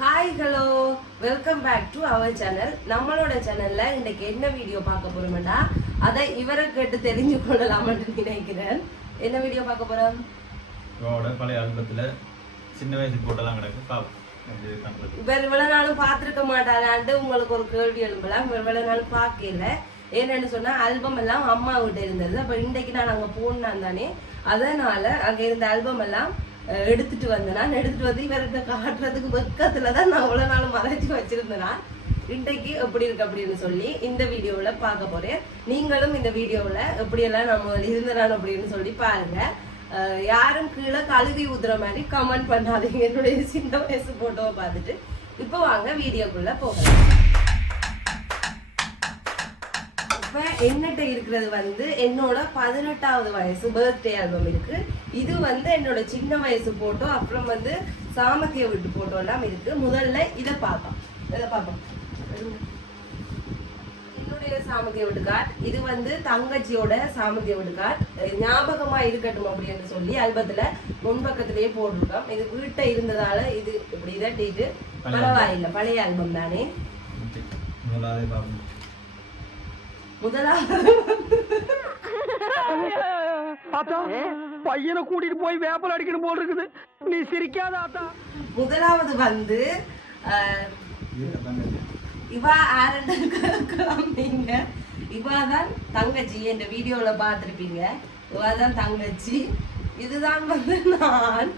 Hi hello welcome back to our channel நம்மளோட சேனல்ல இன்னைக்கு என்ன வீடியோ பார்க்க போறோம்னா அதை இவரை கேட்டு தெரிஞ்சு கொள்ளலாம்னு நினைக்கிறேன். என்ன வீடியோ பார்க்க போறோம்? இவரோட பழைய ஆல்பத்துல சின்ன வயசு போட்டோலாம் கிடக்கு. பண்றது. இவர் இவ்வளவு நாளும் பார்த்திருக்க மாட்டாரான்ட்டு உங்களுக்கு ஒரு கேள்வி எழுப்பலாம் இவர் இவ்வளவு நாளும் பார்க்கல. ஏன்னு சொன்னா ஆல்பம் எல்லாம் அம்மா கிட்ட இருந்தது. அப்ப இன்றைக்கு நான் அங்க போனான் தானே. அதனால அங்க இருந்த ஆல்பம் எல்லாம் எடுத்துட்டு வந்தேன் நான் எடுத்துட்டு வந்து இவர்கிட்ட காட்டுறதுக்கு பக்கத்துல தான் நான் அவ்வளோ நாள் மறைச்சு வச்சிருந்தேன் நான். இன்றைக்கு எப்படி இருக்கு அப்படின்னு சொல்லி இந்த வீடியோவில் பார்க்க போறேன். நீங்களும் இந்த வீடியோவில் எப்படியெல்லாம் நம்ம இருந்தனான் அப்படின்னு சொல்லி பாருங்க. யாரும் கீழே கழுவி ஊதுற மாதிரி கமெண்ட் பண்ணாதீங்க. என்னுடைய சின்ன வயசு போட்டோவை பார்த்துட்டு. இப்போ வாங்க வீடியோக்குள்ள போகலாம். இப்ப என்னட்ட இருக்கிறது வந்து என்னோட பதினெட்டாவது வயசு பர்த்டே ஆல்பம் இருக்கு. இது வந்து என்னோட சின்ன வயசு போட்டோ அப்புறம் வந்து சாமத்திய வீட்டு போட்டோ எல்லாம் இருக்கு. முதல்ல இதை பார்ப்போம். இதை பார்ப்போம். என்னுடைய சாமத்திய வீட்டு கார்டு இது வந்து தங்கச்சியோட சாமத்திய வீட்டு கார்டு ஞாபகமா இருக்கட்டும் அப்படின்னு சொல்லி ஆல்பத்துல முன்பக்கத்திலேயே போட்டிருக்கோம். இது வீட்டை இருந்ததால இது இப்படி இதட்டிட்டு பரவாயில்லை. பழைய ஆல்பம் தானே? முதலாவது ஆத்தா பையனை கூட்டிட்டு போய் வேப்பல் அடிக்கணும் போல் இருக்குது. நீ சிரிக்காத ஆத்தா. முதலாவது வந்து அஹ், இவா ஆரண்டு கேட்கலாம் இவா தான் தங்கச்சி. இந்த வீடியோல பார்த்துருப்பீங்க. இவா தான் தங்கச்சி. இதுதான் வந்து நான்.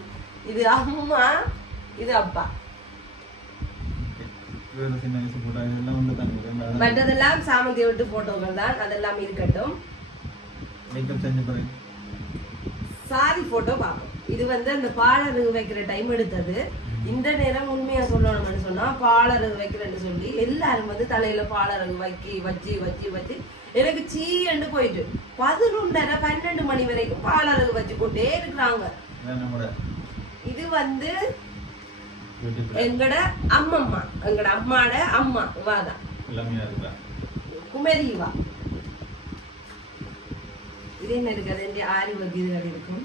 இது அம்மா. இது அப்பா இவரோட சின்ன வயசு போட்டோ இதெல்லாம் வந்து தங்க மற்றதெல்லாம் சாமந்தி விட்டு போட்டோகள் தான் அதெல்லாம் இருக்கட்டும் சாரி போட்டோ பார்ப்போம் இது வந்து அந்த பாலரு வைக்கிற டைம் எடுத்தது இந்த நேரம் உண்மையா சொல்லணும்னு சொன்னா பாலரு வைக்கிறேன்னு சொல்லி எல்லாரும் வந்து தலையில பாலரகு வைக்கி வச்சு வச்சு வச்சு எனக்கு சீண்டு போயிட்டு பதினொன்றரை பன்னெண்டு மணி வரைக்கும் பாலரகு வச்சு கொண்டே இருக்கிறாங்க இது வந்து எங்கட அம்மம்மா எங்கட அம்மாட அம்மா இவாதான் குமரி இவா இது இருக்குது இந்த ஆரி வகீதுகள் இருக்கும்.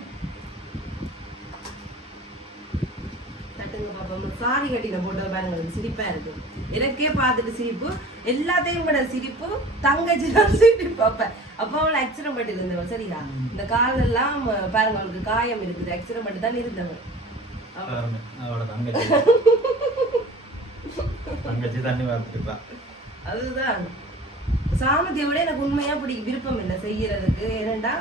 தட்டுங்க பாப்போம். சாரி கட்டின போட்டோ பாருங்க சிரிப்பா இருக்கு. எனக்கே பார்த்துட்டு சிரிப்பு. எல்லாத்தையும் விட சிரிப்பு தங்கச்சி தான் சிரிப்பு பார்ப்பேன். அப்போ அவள் அக்சிடம் பட்டு இருந்தவள் சரியா? இந்த கால் எல்லாம் பாருங்க அவளுக்கு காயம் இருக்குது. அக்சிடம் பட்டு தான் இருந்தவள். அவரோட தங்கச்சி. தங்கச்சி தண்ணி பார்த்துருப்பா அதுதான். சாமத்தியை விட எனக்கு உண்மையா பிடி விருப்பம் இல்லை செய்யறதுக்கு. ஏனண்டா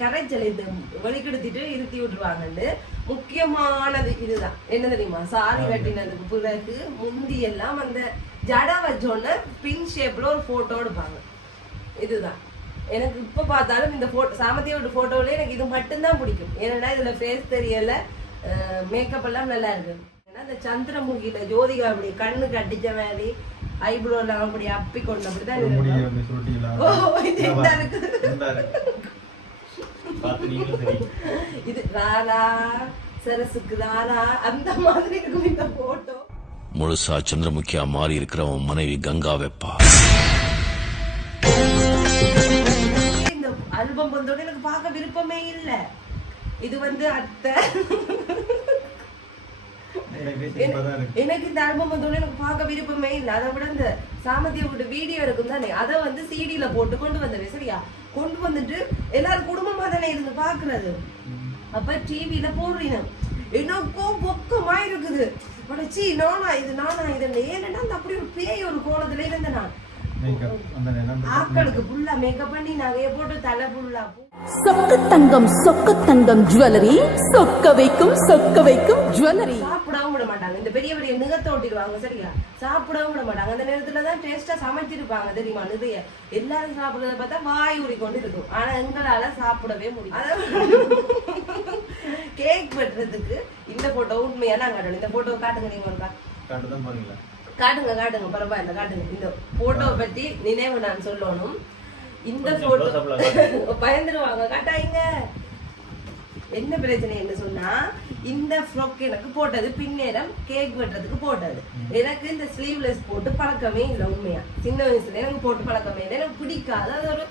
கரைச்சல் இந்த வெளிக்கெடுத்துட்டு இருத்தி விட்டுருவாங்கன்னு முக்கியமானது இதுதான். என்ன தெரியுமா? சாரி கட்டினதுக்கு பிறகு முந்தி எல்லாம் அந்த ஜடா வச்சோன்னு பின் ஷேப்ல ஒரு போட்டோ எடுப்பாங்க. இதுதான். எனக்கு இப்ப பார்த்தாலும் இந்த போட்டோ சாமத்திய விட்டு போட்டோல எனக்கு இது மட்டும்தான் பிடிக்கும். ஏன்னா இதுல ஃபேஸ் தெரியல. மேக்கப் எல்லாம் நல்லா இருக்கு. ஏன்னா இந்த சந்திரமுகியில ஜோதிகா அப்படி கண்ணு கட்டிச்ச மாதிரி ஐப்ரோ எல்லாம் அப்படி அப்பி கொண்டு அப்படிதான் இது ராரா சரசுக்கு ராரா அந்த மாதிரி இருக்கும் இந்த போட்டோ முழுசா சந்திரமுகியா மாறி இருக்கிற உன் மனைவி கங்கா வெப்பா. இந்த ஆல்பம் வந்தோட எனக்கு பார்க்க விருப்பமே இல்ல. இது வந்து அத்தை. எனக்கு இந்த ஆல்பம் வந்தோடனே எனக்கு பார்க்க விருப்பமே இல்லை. அதை விட இந்த சாமத்திய விட்டு வீடியோ இருக்கும் தானே? அதை வந்து சிடியில போட்டு கொண்டு வந்தேன் சரியா? கொண்டு வந்துட்டு எல்லாரும் குடும்பமா தானே இருந்து பாக்குறது அப்ப டிவில போடுறீங்க. எனக்கும் பொக்கமா இருக்குது படச்சி நானா இது நானா இது ஏன்னா அந்த அப்படி ஒரு பேய் ஒரு கோலத்துல இருந்தேன் நான். ஆக்களுக்கு ஃபுல்லா மேக்கப் பண்ணி நகைய போட்டு தலை ஃபுல்லா சொக்கு தங்கம் சொக்கு தங்கம் ஜுவல்லரி சொக்க வைக்கும் சொக்க வைக்கும் ஜுவல்லரி சாப்பிடவும் விட மாட்டாங்க. இந்த பெரிய பெரிய நிகத்தை ஓட்டிடுவாங்க சரியா? சாப்பிடவும் விட மாட்டாங்க. அந்த நேரத்துல தான் டேஸ்டா சமைச்சிருப்பாங்க தெரியுமா நிறைய எல்லாரும் சாப்பிடுறத பார்த்தா வாய் ஊறி கொண்டு இருக்கும். ஆனா எங்களால சாப்பிடவே முடியும் கேக் வெட்டுறதுக்கு இந்த போட்டோ உண்மையா? நான் காட்டணும் இந்த போட்டோ காட்டுங்க நீங்க ஒருக்கா காட்டு தான் போறீங்களா? காட்டுங்க காட்டுங்க பரவாயில்ல காட்டுங்க. இந்த போட்டோ பத்தி நினைவு நான் சொல்லணும். இந்த போட்டோ. பயந்துருவாங்க காட்டாங்க என்ன பிரச்சனை என்ன சொன்னா இந்த ஃப்ராக் எனக்கு போட்டது பின்னேரம் கேக் வெட்டுறதுக்கு போட்டது. எனக்கு இந்த ஸ்லீவ்லெஸ் போட்டு பழக்கமே இல்லை உண்மையா. சின்ன வயசுல எனக்கு போட்டு பழக்கமே இல்லை. எனக்கு பிடிக்காது அது ஒரு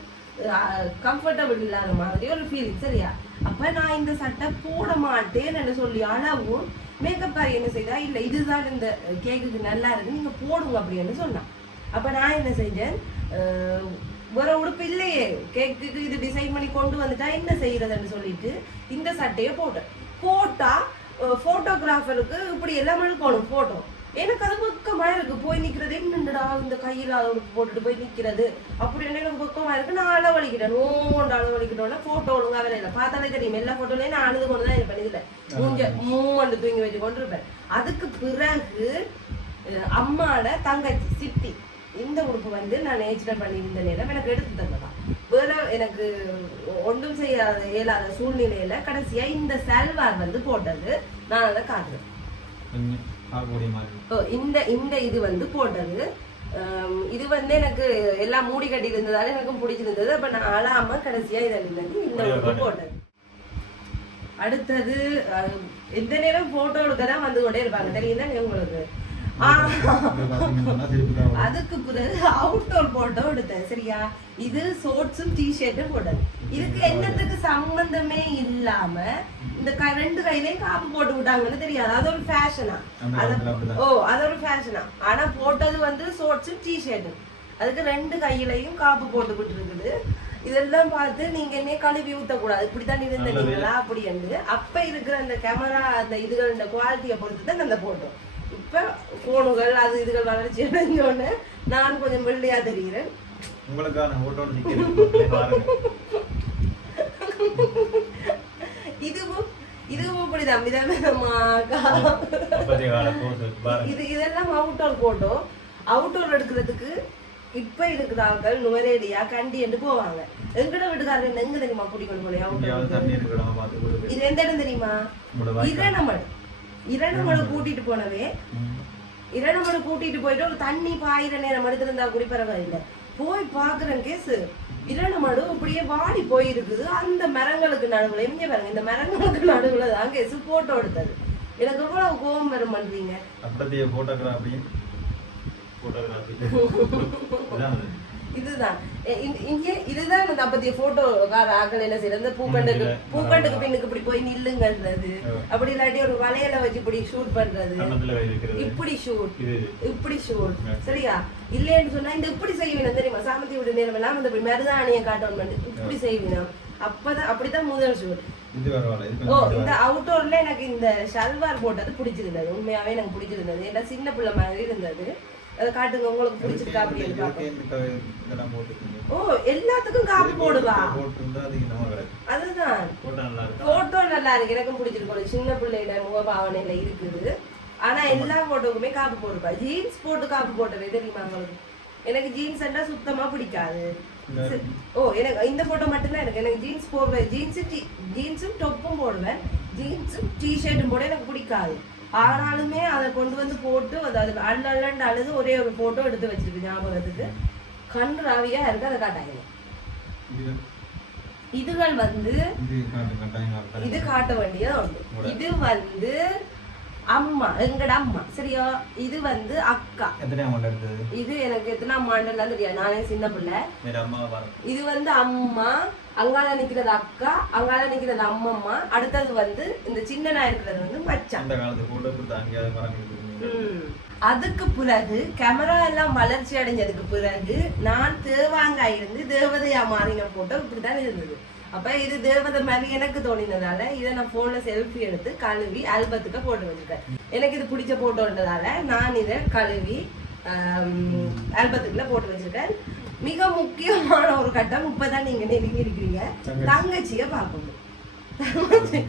கம்ஃபர்டபுள் இல்லாத மாதிரி ஒரு ஃபீலிங் சரியா? அப்ப நான் இந்த சட்டை போட மாட்டேன்னு சொல்லி அளவும் மேக்கப் காரி என்ன செய்தா? இல்லை இதுதான் இந்த கேக்குக்கு நல்லா இருக்கு. நீங்கள் போடுங்க அப்படின்னு சொன்னான் அப்போ நான் என்ன செஞ்சேன்? அஹ், வேற உடுப்பு இல்லையே. கேக்குக்கு இது டிசைன் பண்ணி கொண்டு வந்துட்டா என்ன செய்யறதுன்னு சொல்லிட்டு இந்த சட்டையை போட்டேன். போட்டா ஃபோட்டோகிராஃபருக்கு இப்படி எல்லாம் எடுக்கணும் ஃபோட்டோ எனக்கு அது வெக்கமா இருக்கு? போய் நிக்கிறது. என்னடா இந்த கையில போட்டுட்டு போய் நிக்கிறது? அப்படி என்ன எனக்கு வெக்கமா இருக்கு? நான் அளவழிக்கிட்டேன் ஓண்டு அளவழிக்கிட்டோன்னா போட்டோ ஒழுங்கா வேலை இல்லை பார்த்தாலே தெரியும். எல்லா போட்டோலையும் நான் அழுது கொண்டு தான் இருப்பேன் இதுல மூஞ்ச மூண்டு தூங்கி வச்சு கொண்டு இருப்பேன் அதுக்கு பிறகு அஹ், அம்மாட தங்கச்சி சித்தி இந்த உடுப்பு வந்து நான் நேச்சுரல் பண்ணியிருந்த நேரம் எனக்கு எடுத்து தந்ததான் வேற எனக்கு ஒன்றும் செய்யாத இயலாத சூழ்நிலையில கடைசியா இந்த சல்வார் வந்து போட்டது. நான் அதை காட்டுறேன். இந்த இந்த இது வந்து போட்டது. இது வந்து எனக்கு எல்லாம் மூடி கட்டி இருந்ததால எனக்கும் பிடிச்சிருந்தது. அப்ப நான் அழாம கடைசியா இதை இருந்தது இந்த உடுப்பு போட்டது. அடுத்தது எந்த நேரம் போட்டோ எடுக்க தான் வந்து கொண்டே இருப்பாங்க. தெரியும் தானே உங்களுக்கு? அதுக்கு பிறகு அவுட்டோர் போட்டோ எடுத்தேன் சரியா? இது ஷோர்ட்ஸும் டிஷர்ட்டும் போட்டது. இதுக்கு என்னத்துக்கு சம்பந்தமே இல்லாம இந்த ரெண்டு கையிலயும் காப்பு போட்டு விட்டாங்கன்னு தெரியாது. அது ஒரு ஃபேஷனா. ஓ அது ஒரு ஃபேஷனா ஆனா போட்டது வந்து ஷோர்ட்ஸும் டிஷர்ட்டும் அதுக்கு ரெண்டு கையிலையும் காப்பு போட்டு விட்டுருக்குது இதெல்லாம் பார்த்து நீங்க என்ன கழுவி ஊத்தக்கூடாது. இப்படித்தான் இருந்தீங்களா? அப்படி என்று. அப்ப இருக்கிற அந்த கேமரா அந்த இதுகள் இந்த குவாலிட்டியை பொறுத்து தான் அந்த போட்டோ இப்ப போனுகள் அது இதுகள் வளர்ச்சி அடைஞ்சோடனே நான் கொஞ்சம் வெள்ளையா தெரிகிறேன். உங்களுக்கான ஓட்டோட இதுவும் இதுவும் இப்படிதான் விதவிதமா அப்பதைய கால போது பாருங்க. இது இதெல்லாம் அவுட்டோர் போட்டோ அவுட்டோர் எடுக்கிறதுக்கு இப்ப இருக்கிற ஆட்கள் நுவரேடியா கண்டி என்று போவாங்க. எங்கட வீட்டுக்காரங்க எங்க தெரியுமா கூட்டிக்கொண்டு போலே இங்கேயாவது அவுட்டோர் தண்ணி இருக்கிறவங்க பார்த்து கொடுக்கு இது எந்த இடம் தெரியுமா? இரணமடு இரணமடு கூட்டிட்டு போனவே. இரணமடு கூட்டிட்டு போயிட்டு ஒரு தண்ணி பாயிர நேரம் எடுத்திருந்தா கூட பரவாயில்லை போய் பாக்குறேன் கேஸ் இரணமடு அப்படியே வாடி போயிருக்குது. அந்த மரங்களுக்கு நடுவுல இங்க பாருங்க இந்த மரங்களுக்கு நடுவுல தான் கேஸ் போட்டோ எடுத்தது. எனக்கு எவ்வளவு கோபம் வரும் பண்றீங்க? போட்டோகிராஃபியும் போட்டோகிராஃபி அது. இதுதான். இங்க- இதுதான் அந்த அப்பத்திய போட்டோ கார ஆக்கள் என்ன செய்யறது? பூக்கண்டுக்கு பூக்கண்டுக்கு பின்னுக்கு இப்படி போய் நில்லுங்கன்றது. ஓ. அப்படி இல்லாட்டி ஒரு வளையல வச்சு இப்படி ஷூட் பண்றது. இப்படி ஷூட். இப்படி ஷூட். சரியா? இல்லைன்னு சொன்னா இந்த இப்படி செய்வீனம் தெரியுமா? சாமத்தி விட நேரம் எல்லாம் இப்படி மருதாணியை காட்டணும் இப்படி செய்வீனம். அப்பதான் அப்படிதான் முதல் ஷூட் ஓ இந்த அவுட்டோர்ல எனக்கு இந்த ஷல்வார் போட்டது பிடிச்சிருந்தது. உண்மையாவே எனக்கு பிடிச்சிருந்தது. ஏன்னா சின்ன பிள்ளை மாதிரி இருந்தது. காட்டுங்க உங்களுக்கு பிடிச்சிருக்கா அப்படின்னு. ஓ எல்லாத்துக்கும் காப்பு போடுவா. அதுதான். போட்டா நல்லா இருக்கு? எனக்கும் பிடிச்சிருக்கு சின்ன பிள்ளையோட முகபாவனையில இருக்குது. ஆனா எல்லா போட்டோக்குமே காப்பு போடுவா. ஜீன்ஸ் போட்டு காப்பு போட்டவே தெரியுமா உங்களுக்கு? எனக்கு ஜீன்ஸ் எல்லாம் சுத்தமா பிடிக்காது. ஓ எனக்கு இந்த போட்டோ மட்டும்தான் எனக்கு. எனக்கு ஜீன்ஸ் போடுவேன் ஜீன்ஸ் ஜீன்ஸும் டொப்பும் போடுவேன். ஜீன்ஸும் டிஷர்ட்டும் போட எனக்கு பிடிக்காது. ஆனாலுமே அதை கொண்டு வந்து போட்டு அதாவது அள்ள அள்ளண்டு அழுது ஒரே ஒரு போட்டோ எடுத்து வச்சிருக்கு ஞாபகத்துக்கு. கண் ராவியா இருக்கு அதை காட்டாங்க இது. இதுகள் வந்து இது காட்டு வேண்டியது ஒன்று இது வந்து அம்மா எங்கட அம்மா சரியா? இது வந்து அக்கா. எத்தனை இது எனக்கு எத்தனாம் ஆண்டுலாம் தெரியாது. நானே சின்ன பிள்ளை. இது வந்து அம்மா அங்கால நிக்கிறது அக்கா அங்கால நிக்கிறது அம்மம்மா. அடுத்தது வந்து இந்த சின்னனா இருக்கிறது வந்து மச்சான். அதுக்கு பிறகு கேமரா எல்லாம் வளர்ச்சி அடைஞ்சதுக்கு பிறகு நான் தேவாங்கா இருந்து தேவதையா மாறின போட்டோ இப்படித்தான் இருந்தது. அப்ப இது தேவதை மாதிரி எனக்கு தோணினதால இதை நான் போன்ல செல்ஃபி எடுத்து கழுவி ஆல்பத்துக்கு போட்டு வச்சிருக்கேன் எனக்கு இது பிடிச்ச போட்டோன்றதால நான் இதை கழுவி ஆல்பத்துக்குள்ள போட்டு வச்சிருக்கேன். மிக முக்கியமான ஒரு கட்டம். இப்பதான் நீங்க நெருங்கி இருக்கிறீங்க. தங்கச்சிய பார்க்கணும் தங்கச்சி.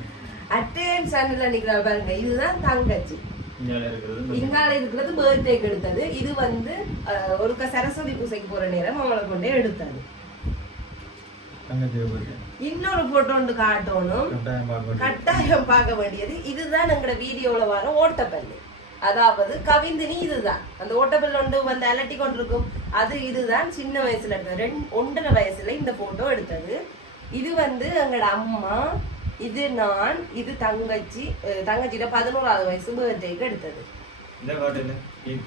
அட்டேன் சன்னில் நிக்கிற பாருங்க. இதுதான் தங்கச்சி. இங்கால இருக்கிறது பர்த்டேக்கு எடுத்தது. இது வந்து ஒருக்க சரஸ்வதி பூசைக்கு போற நேரம் அவங்கள கொண்டே எடுத்தது. இன்னொரு போட்டோ ஒன்று காட்டணும். கட்டாயம் பார்க்க வேண்டியது. இதுதான் எங்களோட வீடியோல வர ஓட்டப்பல்லு அதாவது கவிந்தினி இதுதான். அந்த ஓட்டப்பல் ஒன்று வந்து அலட்டி கொண்டிருக்கும். அது இதுதான் சின்ன வயசுல எடுத்தது ரெண்டு ஒன்றரை வயசுல இந்த போட்டோ எடுத்தது. இது வந்து எங்களோட அம்மா இது நான் இது தங்கச்சி தங்கச்சியில பதினோராவது வயசு பர்த்டேக்கு எடுத்தது.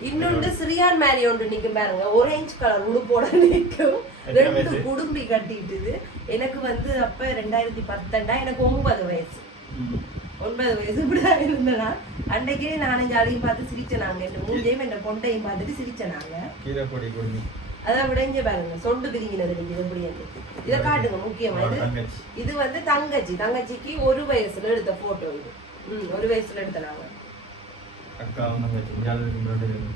இன்னொன்று சிரியான் மேரி ஒன்று நிக்கும் பாருங்க. orange கலர் உடுப்போட எத்தனை ரெண்டு? குடும்பி கட்டிட்டுது. எனக்கு வந்து அப்ப ரெண்டாயிரத்தி பத்தண்டா எனக்கு ஒன்பது வயசு. ஒன்பது வயசு இப்படிதான் இருந்தேனா அன்றைக்கே நானும் ஜாலியும் பார்த்து சிரிச்சனாங்க. என் மூஞ்சையும் என் பொண்டையும் பார்த்துட்டு சிரிச்சனாங்க. கீரைப்பொடி குடுமி. அதை விடைஞ்சு பாருங்க சொண்டு பிரிங்கினது நீங்க இது என்று. இதை காட்டுங்க முக்கியமா இது. இது வந்து தங்கச்சி. தங்கச்சிக்கு ஒரு வயசுல எடுத்த போட்டோ இது. ம் ஒரு வயசுல எடுத்த நாங்க அக்காவும் தங்கச்சி ஜாலியாக ரெண்டு பேரும்.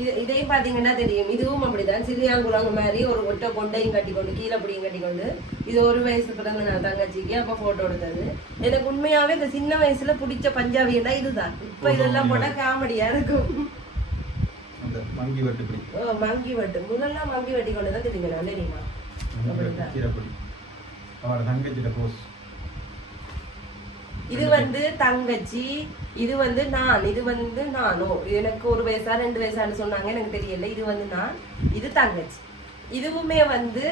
இது இதையும் பாத்தீங்கன்னா தெரியும். இதுவும் அப்படிதான். சிறியாங்குளங்க மாதிரி ஒரு ஒட்டை கொண்டையும் கட்டி கொண்டு கீழே பிடியும் கட்டி கொண்டு இது ஒரு வயசு பிறந்த நான் தங்கச்சிக்கு அப்ப போட்டோ எடுத்தது. எனக்கு உண்மையாவே இந்த சின்ன வயசுல பிடிச்ச பஞ்சாபின்னா இதுதான். இப்ப இதெல்லாம் போட்டா காமெடியா இருக்கும். மங்கி வெட்டு பிடி. ஓ, மங்கி வெட்டு. முதல்ல மங்கி வெட்டி கொண்டு தான் தெரியுங்க நான் தெரியுமா அவரோட தங்கச்சியோட போஸ் இது வந்து தங்கச்சி இது வந்து நான் இது வந்து நானோ? எனக்கு ஒரு வயசா ரெண்டு வயசான்னு சொன்னாங்க எனக்கு தெரியல. இது வந்து நான் இது தங்கச்சி. இதுவுமே வந்து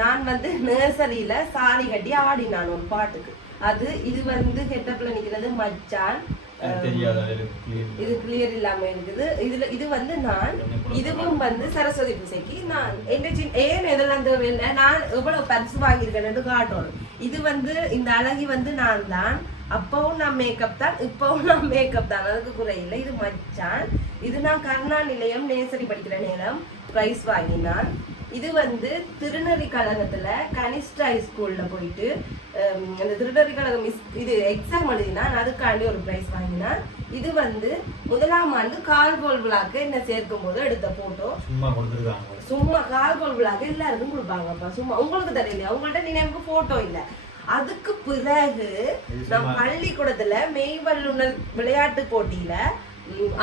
நான் வந்து நர்சரியில சாரி கட்டி ஆடினான் ஒரு பாட்டுக்கு. அது இது வந்து கெட்டப்ல நிக்கிறது மச்சான். இது கிளியர் இல்லாம இருக்குது. இதுல இது வந்து நான் இதுவும் வந்து சரஸ்வதி பூசைக்கு நான் என்ன ஏன் இதெல்லாம் தேவையில்லை? நான் எவ்வளவு பரிசு வாங்கியிருக்கேன்னு காட்டணும். இது வந்து இந்த அழகி வந்து நான் தான். அப்பவும் நான் மேக்கப் தான் இப்பவும் நான் மேக்கப் தான். அதுக்கு குறையில்லை இது மச்சான். இது நான் கருணா நிலையம் நேசரி படிக்கிற நேரம் ப்ரைஸ் வாங்கினான். இது வந்து திருநெறி கழகத்துல கனிஷ்ட ஹைஸ்கூல்ல போயிட்டு அந்த திருநெறி கழகம் மிஸ் இது எக்ஸாம் எழுதினான் அதுக்காண்டி ஒரு ப்ரைஸ் வாங்கினான் இது வந்து முதலாம் ஆண்டு கால்கோல் விழாக்கு என்ன சேர்க்கும் போது எடுத்த போட்டோ சும்மா கொடுத்துருக்காங்க. சும்மா கால்கோல் விழாக்கு எல்லாருக்கும் கொடுப்பாங்கப்பா. சும்மா உங்களுக்கு தெரியல உங்கள்ட்ட நினைவுக்கு போட்டோ இல்ல. அதுக்கு பிறகு நான் பள்ளிக்கூடத்துல மெய் வல்லுனர் விளையாட்டு போட்டியில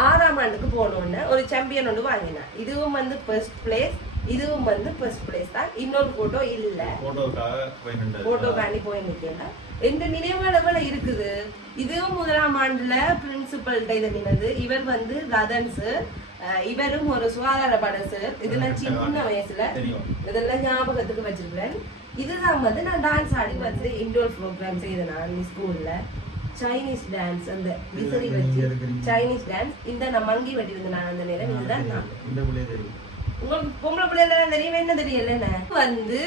ஆறாம் ஆண்டுக்கு போனோன்னு ஒரு சாம்பியன் ஒன்று வாங்கினேன். இதுவும் வந்து ஃபர்ஸ்ட் பிளேஸ் இதுவும் வந்து ஃபர்ஸ்ட் பிளேஸ் தான். இன்னொரு போட்டோ இல்ல. போட்டோக்காக போய் நிக்கல. இந்த நினைவுகளவுல இருக்குது? இதுவும் முதலாம் ஆண்டுல பிரின்சிபல்கிட்ட இது நின்னது. இவர் வந்து ரதன்ஸ் இவரும் ஒரு சுகாதார படசு இதெல்லாம் சின்ன வயசுல. இதெல்லாம் ஞாபகத்துக்கு வச்சிருக்கிறேன். இதுதான் வந்து நான் டான்ஸ் ஆடி வந்து இன்டோர் ப்ரோக்ராம் செய்தேன் நான் ஸ்கூல்ல சைனீஸ் டான்ஸ் அந்த விசிறி வச்சு சைனீஸ் டான்ஸ் இந்த நான் மங்கி வெட்டியிருந்தேன் நான் அந்த நேரம் இதுதான் நான். உங்களுக்கு பொம்பளை பிள்ளைல தெரியும்? என்ன தெரியல வந்து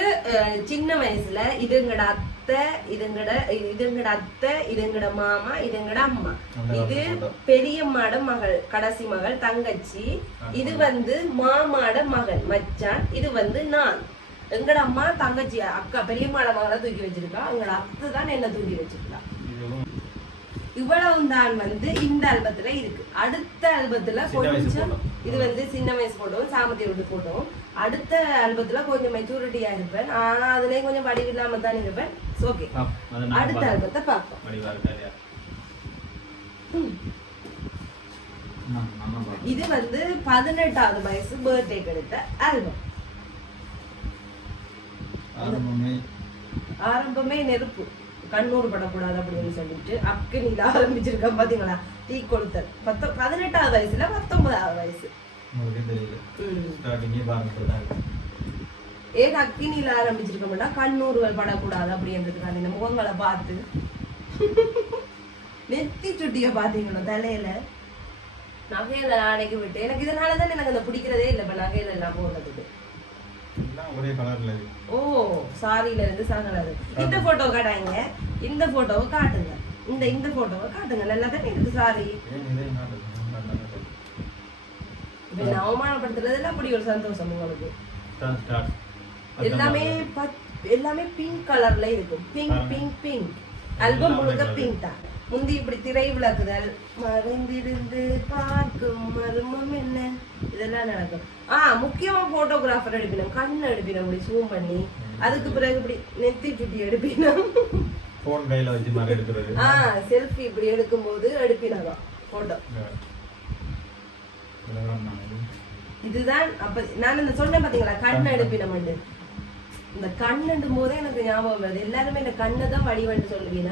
சின்ன வயசுல இதுங்கட அத்தை இதுங்கட இதுங்கட அத்தை இதுங்கட மாமா இதுங்கட அம்மா. இது பெரியம்மாட மகள் கடைசி மகள் தங்கச்சி. இது வந்து மாமாட மகன் மச்சான். இது வந்து நான். எங்கட அம்மா தங்கச்சி அக்கா பெரியம்மாட மகளை தூக்கி வச்சிருக்கா. எங்கட அத்தை தான் என்ன தூக்கி வச்சிருக்கா. இவ்வளவு தான் வந்து இந்த ஆல்பத்துல இருக்கு. அடுத்த ஆல்பத்துல கொஞ்சம். இது வந்து சின்ன வயசு போட்டோம். சாமத்தி விட்டு போட்டோம். அடுத்த ஆல்பத்துல கொஞ்சம் மெச்சூரிட்டியா இருப்பேன். ஆனா அதுலயும் கொஞ்சம் வடிவில்லாம தான் இருப்பேன். ஓகே அடுத்த. ஆல்பத்தை பார்ப்போம். வடிவா. இது வந்து பதினெட்டாவது வயசு பர்த்டேக்கு எடுத்த ஆல்பம் ஆரம்பமே நெருப்பு. கண்ணூர் படக்கூடாது அப்படின்னு சொல்லிட்டு அக்கனில ஆரம்பிச்சிருக்கேன் பாத்தீங்களா தீ கொளுத்தல் பத்தொ பதினெட்டாவது வயசுல பத்தொன்பதாவது வயசு ஏன் அக்கினியில ஆரம்பிச்சிருக்க மாட்டா கண்ணூறுகள் படக்கூடாது அப்படின்றதுக்கான இந்த முகங்களை பார்த்து நெத்தி சுட்டிய பாத்தீங்களா தலையில நகையில நாளைக்கு விட்டு எனக்கு இதனால தான் எனக்கு அந்த பிடிக்கிறதே இல்லை இப்ப நகையில எல்லாம் போடுறதுக்கு ஒரே கலர்ல இருக்கு. ஓ சாரியில இருந்து சகலது இந்த போட்டோ காட்டாங்க இந்த போட்டோவை காட்டுங்க. இந்த இந்த போட்டோவை காட்டுங்க. நல்லா தானே இருக்கு? சாரி. இப்ப அவமானப்படுத்துறதுல அப்படி ஒரு சந்தோஷம் உங்களுக்கு. எல்லாமே எல்லாமே பிங்க் கலர்ல இருக்கும். பிங்க் பிங்க் பிங்க் ஆல்பம் முழுக்க பிங்க் தான். முந்தி இப்படி திரை விளக்குதல் மறைந்திருந்து பார்க்கும் மர்மம் என்ன? இதெல்லாம் நடக்கும். ஆ முக்கியமா போட்டோகிராஃபர் எடுப்பினோம் கண்ணு எடுப்பினோம் இப்படி ஜூம் பண்ணி அதுக்கு பிறகு இப்படி நெத்தி சுட்டி எடுப்பினோம். ஃபோன் கையில வச்சு மாதிரி எடுக்கிறது. ஆ செல்ஃபி இப்படி எடுக்கும்போது எடுப்பினோம் போட்டோ இதெல்லாம் நான் இது. இதுதான் அப்ப நான் இந்த சொன்னேன் பாத்தீங்களா கண் எடுப்பினம் இந்த கண்ணுண்டும் போதே எனக்கு ஞாபகம் வருது. எல்லாருமே இந்த கண்ணை தான் வடிவன்னு சொல்லுவீங்க.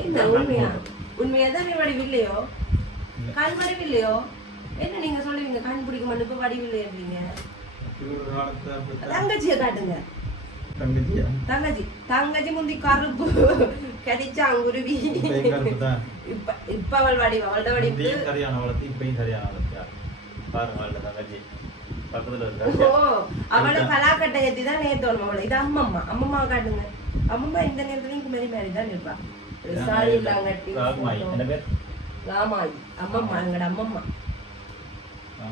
என்ன உண்மையா? உண்மையா தான் கண் வடிவில்லையோ? என்ன நீங்க சொல்லுவீங்க? கண் பிடிக்க காலத்துல அப்படித்தான். தங்கச்சியை காட்டுங்க. தங்கச்சி. தங்கச்சி முந்தி கருப்பு இப்ப இப்ப இப்ப அவள் வடிவ அவளோட வடிவு இப்பயும் சரியான வளர்த்து இப்பயும் சரியான வளர்த்தியா பாருங்க அவள்கிட்ட தங்கச்சி. பக்கத்துல ஓ இருக்க அவளை பலாக்கட்டை ஏத்தி தான் அவளை இது அம்மம்மா. அம்மம்மாவை காட்டுங்க. அம்மம்மா இந்த நேரத்துல இங்க மேரி மேரி தான் இருப்பா. சாரி எல்லாம் கட்டி ராகுமாயி என்ன பேர் ராமாயி அம்மம்மா எங்கட அம்மம்மா ஆ.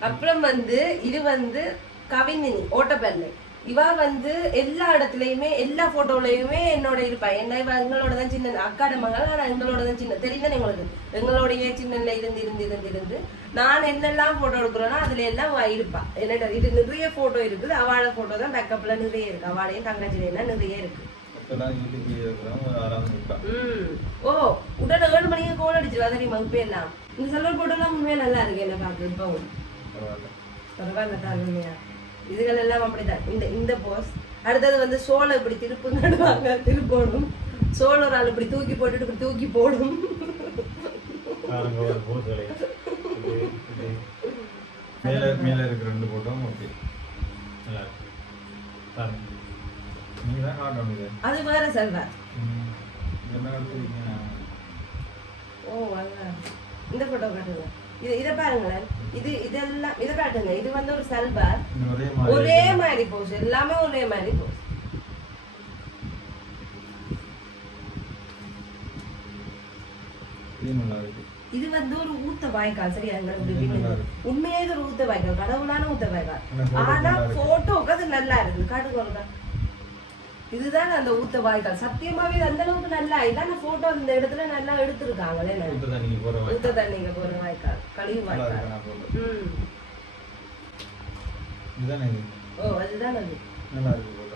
அப்புறம் வந்து இது வந்து கவினினி ஓட்டப்பெருமை இவ வந்து எல்லா இடத்துலயுமே எல்லா போட்டோலயுமே என்னோட இருப்பா என்ன இவ எங்களோட தான் சின்ன அக்காட மகள் ஆனா எங்களோட தான் சின்ன தெரியுதானே உங்களுக்கு எங்களோடய சின்னல இருந்து இருந்து இருந்து இருந்து நான் என்னெல்லாம் போட்டோ எடுக்கிறேனோ அதுல எல்லாம் இருப்பா என்னோட இது நிறைய போட்டோ இருக்குது அவளோட போட்டோ தான் பேக்கப்ல நிறைய இருக்கு அவளையும் தங்கச்சிலையும் நிறைய இருக்கு ஓ உடனே ஏழு மணிக்கு கோல் அடிச்சிருவா. தெரியுமா இப்ப எல்லாம் இந்த செல்வர் போட்டோலாம் உண்மையா நல்லா இருக்கு என்ன பார்க்க இப்பவும் பரவாயில்ல. பரவாயில்ல தான் உண்மையா இதுகள் எல்லாம் அப்படிதான் இந்த இந்த போஸ் அடுத்தது வந்து சோளம் இப்படி திருப்பு நடுவாங்க. திருப்போடும் சோளம் ஒரு ஆள் இப்படி தூக்கி போட்டுட்டு இப்படி தூக்கி போடும். மேல மேல இருக்கிற ரெண்டு போட்டோம் ஓகே நல்லா இருக்கு பாருங்க நீங்க தான் காட்டணும் இது அது வேற செல்வார் ஓ இந்த போட்டோ காட்டுங்க இது இதை பாருங்களேன் இது இதெல்லாம் இதை காட்டுங்க. இது வந்து ஒரு செல்வார் இன்னும் ஒரே மாதிரி போஸ் எல்லாமே ஒரே மாதிரி போஸ் இது வந்து ஒரு ஊத்த வாய்க்கால். சரியா. உண்மையே இது ஒரு ஊத்த வாய்க்கால். கடவுளான ஊத்த வாய்க்கால். ஆனா. போட்டோக்கு அது நல்லா இருக்கு. காட்டுங்க ஒருக்கா. இதுதான் அந்த ஊத்த வாய்க்கால். சத்தியமாவே அந்த அளவுக்கு நல்லா ஆனா போட்டோ இந்த இடத்துல நல்லா எடுத்திருக்காங்களே ஊத்த தண்ணிங்க போற வாய்க்கால். கழிவு வாய்க்கால். ஓ அதுதான் அது. நல்லா இருக்கு போல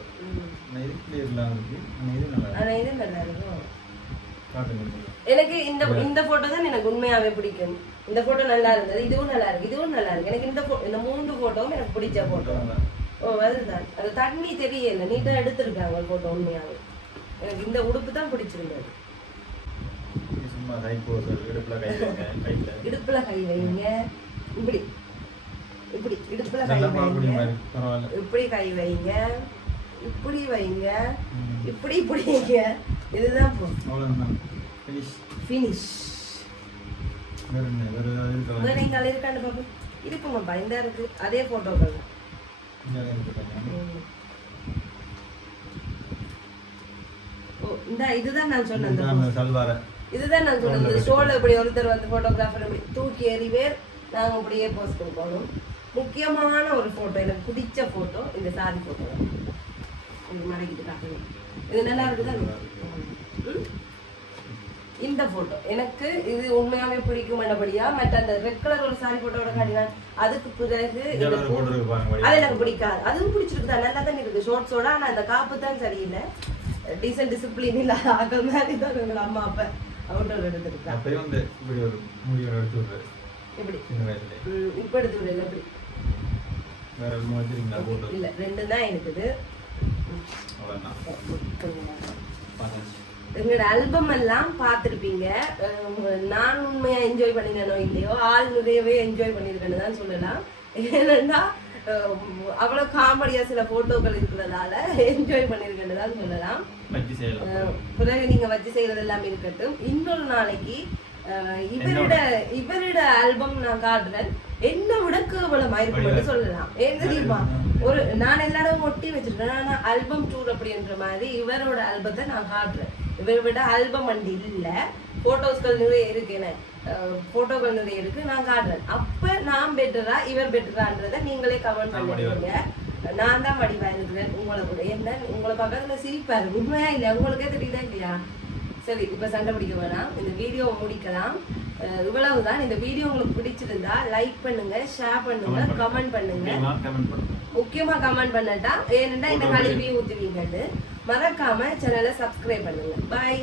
இது கிளியர்லாம் இருக்கு. இது நல்லா இருக்கு. ஆனா இது நல்லா இருக்கும். எனக்கு இந்த இந்த போட்டோ தான் எனக்கு உண்மையாவே பிடிக்கும். இந்த போட்டோ நல்லா இருந்தது இதுவும் நல்லா இருக்கு இதுவும் நல்லா இருக்கு. எனக்கு இந்த இந்த மூன்று போட்டோவும் எனக்கு பிடிச்ச போட்டோ. ஓ அதுதான். அது தண்ணி தெரியல. நீட்டா எடுத்திருக்காங்க போட்டோ உண்மையாவே. எனக்கு இந்த உடுப்பு தான் பிடிச்சிருந்தது. சும்மா கை இடுப்புல கை வைங்க கையில இடுப்புல கை வைங்க. இப்படி. இப்படி இடுப்புல கை வைங்க. இப்படி கை வைங்க. இப்படி வைங்க. இப்படி வைங்க இதுதான் ஃபினிஷ் வேற என்ன? வேற ஏதாவது வேற எங்க பாப்போம். இருக்குமாப்பா இந்த இருக்கு. அதே போட்டோக்கள் இந்த இதுதான் நான் சொன்ன அந்த அந்த சல்வார. இதுதான் நான் சொன்னது ஷோல இப்படி ஒருத்தர் வந்து போட்டோகிராஃபர் தூக்கி எறிவேர் நாங்க இப்படியே போஸ்ட் கொடுக்கணும் முக்கியமான ஒரு போட்டோ எனக்கு பிடிச்ச போட்டோ இந்த சாதி போட்டோ இது மடக்கிட்டு காட்டுங்க. இது நல்லா இருக்குதா? இந்த போட்டோ எனக்கு இது உண்மையாவே பிடிக்கும் என்னபடியா மற்ற அந்த ரெட் கலர் ஒரு சாரி போட்டோட காட்டினா அதுக்கு பிறகு அது எனக்கு பிடிக்காது. அதுவும் பிடிச்சிருக்குதா? நல்லா தான் இருக்கு. ஷோர்ட்ஸோட ஆனா அந்த காப்பு தான் சரியில்லை. டீசன்ட் டிசிப்ளின் இல்லாத ஆக்கள் மாதிரி தான் எங்க அம்மா அப்ப அவுட்டோர் எடுத்துருக்கா அப்பயும் வந்து இப்படி ஒரு முடிவு எடுத்து விடுறாரு இப்படி சின்ன வயசுல ம், இப்ப எடுத்து விடல இப்படி. வேற எதுவும் வச்சிருக்கீங்களா போட்டு இல்ல ரெண்டு தான் இருக்குது அவ்வளோதான் எங்களோட ஆல்பம் எல்லாம் பார்த்துருப்பீங்க. நான் உண்மையா என்ஜாய் பண்ணினேனோ இல்லையோ ஆள் நிறையவே என்ஜாய் பண்ணியிருக்கேன்னு தான் சொல்லலாம். ஏன்னா அஹ், அவ்வளவு காமெடியா சில போட்டோக்கள் இருக்கிறதால என்ஜாய் பண்ணியிருக்கேன்னு தான் சொல்லலாம். பிறகு நீங்க வச்சு செய்யறது எல்லாம் இருக்கட்டும். இன்னொரு நாளைக்கு இவரோட இவரோட ஆல்பம் நான் காட்டுறேன். என்ன விட கேவலமா இருக்கும்னு சொல்லலாம். ஏன் தெரியுமா? ஒரு நான் எல்லாரும் ஒட்டி வச்சிருக்கேன். ஆனா ஆல்பம் டூர் அப்படின்ற மாதிரி இவரோட ஆல்பத்தை நான் காட்டுறேன். இவரை விட ஆல்பம் வண்டி இல்ல. போட்டோஸ்கள் நிறைய இருக்கு என்ன போட்டோக்கள் நிறைய இருக்கு. நான் காட்டுறேன். அப்ப நான் பெட்டரா இவர் பெட்டரான்றதை நீங்களே கமெண்ட் பண்ணுவீங்க நான் தான் வடிவா இருக்கிறேன் உங்களை கூட. என்ன? உங்களை பக்கத்துல சிரிப்பாரு. உண்மையா இல்லையா? உங்களுக்கே தெரியுதா இல்லையா? சரி இப்ப சண்டை பிடிக்க வேணாம். இந்த வீடியோ முடிக்கலாம். இவ்வளவுதான். இந்த வீடியோ உங்களுக்கு பிடிச்சிருந்தா லைக் பண்ணுங்க ஷேர் பண்ணுங்க. கமெண்ட் பண்ணுங்க. கமெண்ட் பண்ணுங்க முக்கியமா கமெண்ட் பண்ணட்டா. ஏன்னா இந்த Photo கழுவி ஊத்துவீங்கன்னு மறக்காம சேனலை சப்ஸ்கிரைப் பண்ணுங்க. பாய்